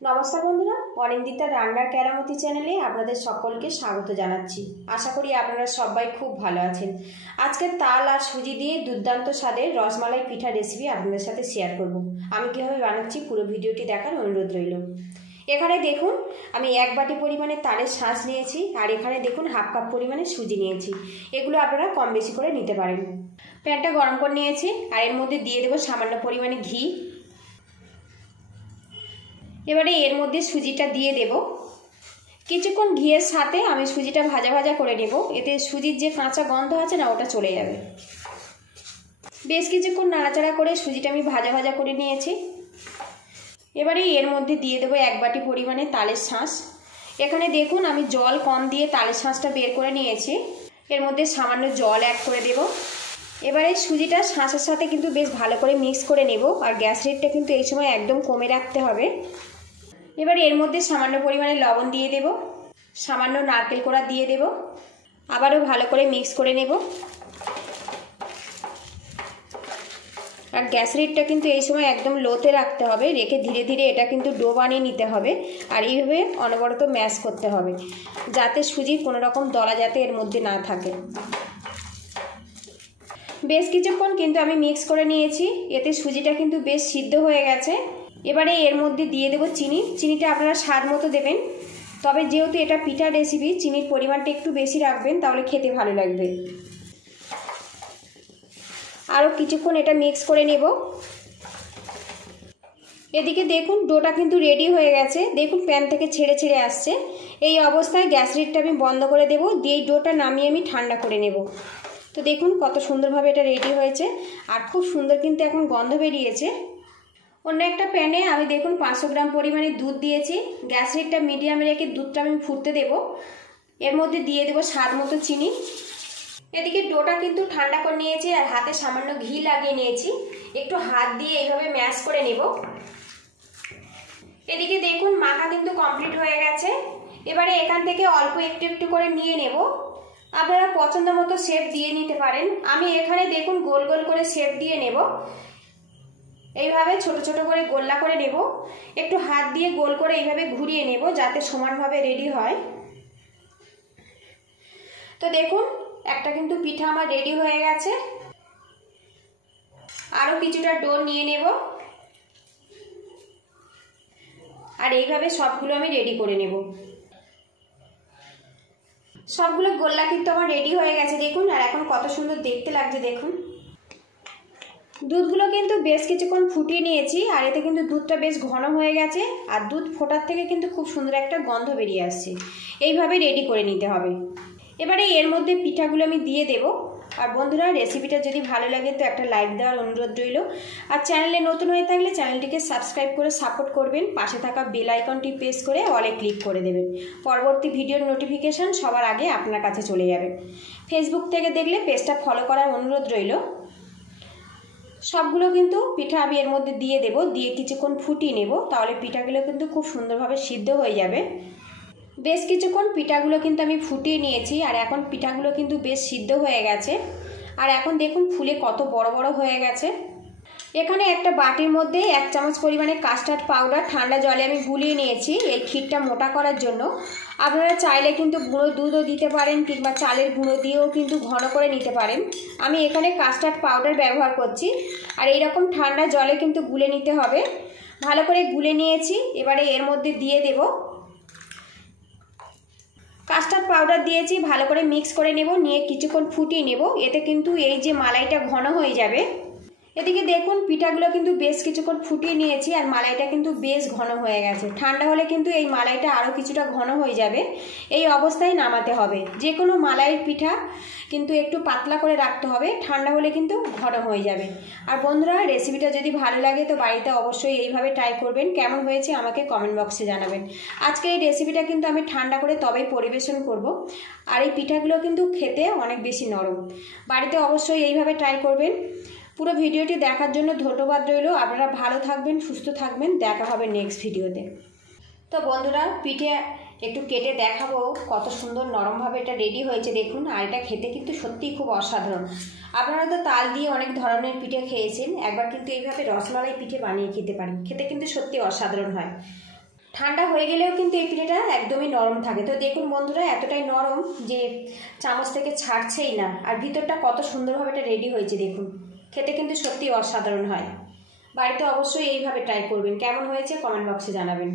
নমস্কার বন্ধুরা, অনিন্দিতা রান্নার কেরামতি চ্যানেলে আপনাদের সকলকে স্বাগত জানাচ্ছি। আশা করি আপনারা সবাই খুব ভালো আছেন। আজকে তাল আর সুজি দিয়ে দুর্দান্ত স্বাদের রসমালাই পিঠা রেসিপি আপনাদের সাথে শেয়ার করব। আমি কীভাবে বানাচ্ছি পুরো ভিডিওটি দেখার অনুরোধ রইল। এখানে দেখুন আমি 1 বাটি পরিমাণে তালের শাঁস নিয়েছি, আর এখানে দেখুন হাফ কাপ পরিমাণে সুজি নিয়েছি। এগুলো আপনারা কম বেশি করে নিতে পারেন। প্যানটা গরম করে নিয়েছি, আর এর মধ্যে দিয়ে দেবো সামান্য পরিমাণে ঘি। এবারে এর মধ্যে সুজিটা দিয়ে দেব। কিছুক্ষণ ঘিয়ের সাথে আমি সুজিটা ভাজা ভাজা করে নেব, এতে সুজির যে কাঁচা গন্ধ আছে না ওটা চলে যাবে। বেশ কিছুক্ষণ নাড়াচাড়া করে সুজিটা আমি ভাজা ভাজা করে নিয়েছি। এবারে এর মধ্যে দিয়ে দেবো 1 বাটি পরিমাণে তালের শাঁস। এখানে দেখুন আমি জল কম দিয়ে তালের শাঁসটা বের করে নিয়েছি। এর মধ্যে সামান্য জল অ্যাড করে দেব। এবারে সুজিটা শাঁসের সাথে কিন্তু বেশ ভালো করে মিক্স করে নেব, আর গ্যাস রেটটা কিন্তু এই সময় একদম কমে রাখতে হবে। এবারে এর মধ্যে সামান্য পরিমাণে লবণ দিয়ে দেব, সামান্য নারকেল কোড়া দিয়ে দেব, আবারও ভালো করে মিক্স করে নেব। আর গ্যাস রেটটা কিন্তু এই সময় একদম লোতে রাখতে হবে, রেখে ধীরে ধীরে এটা কিন্তু ডো বানিয়ে নিতে হবে। আর এইভাবে অনবরত ম্যাশ করতে হবে, যাতে সুজির কোনো রকম দলা যাতে এর মধ্যে না থাকে। বেশ কিছুক্ষণ কিন্তু আমি মিক্স করে নিয়েছি, এতে সুজিটা কিন্তু বেশ সিদ্ধ হয়ে গেছে। এবারে এর মধ্যে দিয়ে দেবো চিনি। চিনিটা আপনারা স্বাদ মতো দেবেন, তবে যেহেতু এটা পিঠা রেসিপি চিনির পরিমাণটা একটু বেশি রাখবেন, তাহলে খেতে ভালো লাগবে। আরও কিছুক্ষণ এটা মিক্স করে নেব। এদিকে দেখুন ডোটা কিন্তু রেডি হয়ে গেছে, দেখুন প্যান থেকে ছেড়ে ছেড়ে আসছে। এই অবস্থায় গ্যাস রেটটা আমি বন্ধ করে দেব, দিয়ে ডোটা নামিয়ে আমি ঠান্ডা করে নেব। তো দেখুন কত সুন্দরভাবে এটা রেডি হয়েছে, আর খুব সুন্দর কিন্তু এখন গন্ধ বেরিয়েছে। অন্য একটা প্যানে আমি দেখুন 500 গ্রাম পরিমাণে দুধ দিয়েছি। গ্যাস রেটটা মিডিয়ামে রেখে দুধটা আমি ফুটতে দেব। এর মধ্যে দিয়ে দেব স্বাদ মতো চিনি। এদিকে ডোটা কিন্তু ঠান্ডা করে নিয়েছি, আর হাতে সামান্য ঘি লাগিয়ে নিয়েছি। একটু হাত দিয়ে এইভাবে ম্যাশ করে নেব। এদিকে দেখুন মাখা কিন্তু কমপ্লিট হয়ে গেছে। এবারে এখান থেকে অল্প একটু একটু করে নিয়ে নেব। আপনারা পছন্দ মতো শেপ দিয়ে নিতে পারেন। আমি এখানে দেখুন গোল গোল করে শেপ দিয়ে নেব। এইভাবে ছোট ছোট করে গোল্লা করে নেব। একটু হাত দিয়ে গোল করে এইভাবে ঘুরিয়ে নেব, যাতে সমানভাবে রেডি হয়। তো দেখুন একটা কিন্তু পিঠা আমার রেডি হয়ে গেছে। আরও কিছুটা ডো নিয়ে নেব, আর এইভাবে সবগুলো আমি রেডি করে নেব। সবগুলো গোল্লা কিন্তু আমার রেডি হয়ে গেছে দেখুন, আর এখন কত সুন্দর দেখতে লাগছে দেখুন। দুধগুলো কিন্তু বেশ কিছুক্ষণ ফুটিয়ে নিয়েছি, আর এতে কিন্তু দুধটা বেশ ঘন হয়ে গেছে, আর দুধ ফোটার থেকে কিন্তু খুব সুন্দর একটা গন্ধ বেরিয়ে আসছে। এইভাবে রেডি করে নিতে হবে। এবারে এর মধ্যে পিঠাগুলো আমি দিয়ে দেব। আর বন্ধুরা, রেসিপিটা যদি ভালো লাগে তো একটা লাইক দেওয়ার অনুরোধ রইল। আর চ্যানেলে নতুন হয়ে থাকলে চ্যানেলটিকে সাবস্ক্রাইব করে সাপোর্ট করবেন। পাশে থাকা বেল আইকনটি প্রেস করে অলে ক্লিক করে দেবেন। পরবর্তী ভিডিওর নোটিফিকেশন সবার আগে আপনার কাছে চলে যাবে। ফেসবুক থেকে দেখলে পেজটা ফলো করার অনুরোধ রইল। সবগুলো কিন্তু পিঠা আমি এর মধ্যে দিয়ে দেব, দিয়ে কিছুক্ষণ ফুটিয়ে নেব, তাহলে পিঠাগুলো কিন্তু খুব সুন্দরভাবে সিদ্ধ হয়ে যাবে। বেশ কিছুক্ষণ পিঠাগুলো কিন্তু আমি ফুটিয়ে নিয়েছি, আর এখন পিঠাগুলো কিন্তু বেশ সিদ্ধ হয়ে গেছে। আর এখন দেখুন ফুলে কত বড় বড় হয়ে গেছে। এখানে একটা বাটির মধ্যে 1 চামচ পরিমাণে কাস্টার্ড পাউডার ঠান্ডা জলে আমি গুলিয়ে নিয়েছি এই ক্ষীরটা মোটা করার জন্য। আপনারা চাইলে কিন্তু গুঁড়ো দুধও দিতে পারেন, কিংবা চালের গুঁড়ো দিয়েও কিন্তু ঘন করে নিতে পারেন। আমি এখানে কাস্টার্ড পাউডার ব্যবহার করছি। আর এইরকম ঠান্ডা জলে কিন্তু গুলে নিতে হবে। ভালো করে গুলে নিয়েছি। এবারে এর মধ্যে দিয়ে দেব কাস্টার্ড পাউডার দিয়েছি, ভালো করে মিক্স করে নেব, নিয়ে কিছুক্ষণ ফুটিয়ে নেব। এতে কিন্তু এই যে মালাইটা ঘন হয়ে যাবে। এদিকে দেখুন পিঠাগুলো কিন্তু বেশ কিছুক্ষণ ফুটিয়ে নিয়েছি, আর মালাইটা কিন্তু বেশ ঘন হয়ে গেছে। ঠান্ডা হলে কিন্তু এই মালাইটা আরও কিছুটা ঘন হয়ে যাবে। এই অবস্থায় নামাতে হবে। যে কোনো মালাইয়ের পিঠা কিন্তু একটু পাতলা করে রাখতে হবে, ঠান্ডা হলে কিন্তু ঘন হয়ে যাবে। আর বন্ধুরা, রেসিপিটা যদি ভালো লাগে তো বাড়িতে অবশ্যই এইভাবে ট্রাই করবেন। কেমন হয়েছে আমাকে কমেন্ট বক্সে জানাবেন। আজকে এই রেসিপিটা কিন্তু আমি ঠান্ডা করে তবেই পরিবেশন করব। আর এই পিঠাগুলো কিন্তু খেতে অনেক বেশি নরম। বাড়িতে অবশ্যই এইভাবে ট্রাই করবেন। পুরো ভিডিওটি দেখার জন্য ধন্যবাদ রইল। আপনারা ভালো থাকবেন, সুস্থ থাকবেন। দেখা হবে নেক্সট ভিডিওতে। তো বন্ধুরা, পিঠে একটু কেটে দেখাবো কত সুন্দর নরমভাবে এটা রেডি হয়েছে দেখুন। আর এটা খেতে কিন্তু সত্যিই খুব অসাধারণ। আপনারা তো তাল দিয়ে অনেক ধরনের পিঠে খেয়েছেন, একবার কিন্তু এইভাবে রসমালাই পিঠে বানিয়ে খেতে পারেন। খেতে কিন্তু সত্যি অসাধারণ হয়। ঠান্ডা হয়ে গেলেও কিন্তু এই পিঠেটা একদমই নরম থাকে। তো দেখুন বন্ধুরা, এতটাই নরম যে চামচ থেকে ছাড়ছেই না। আর ভিতরটা কত সুন্দরভাবে এটা রেডি হয়েছে দেখুন। খেতে কিন্তু সত্যি অসাধারণ হয়। বাড়িতে অবশ্যই এইভাবে ট্রাই করবেন। কেমন হয়েছে কমেন্ট বক্সে জানাবেন।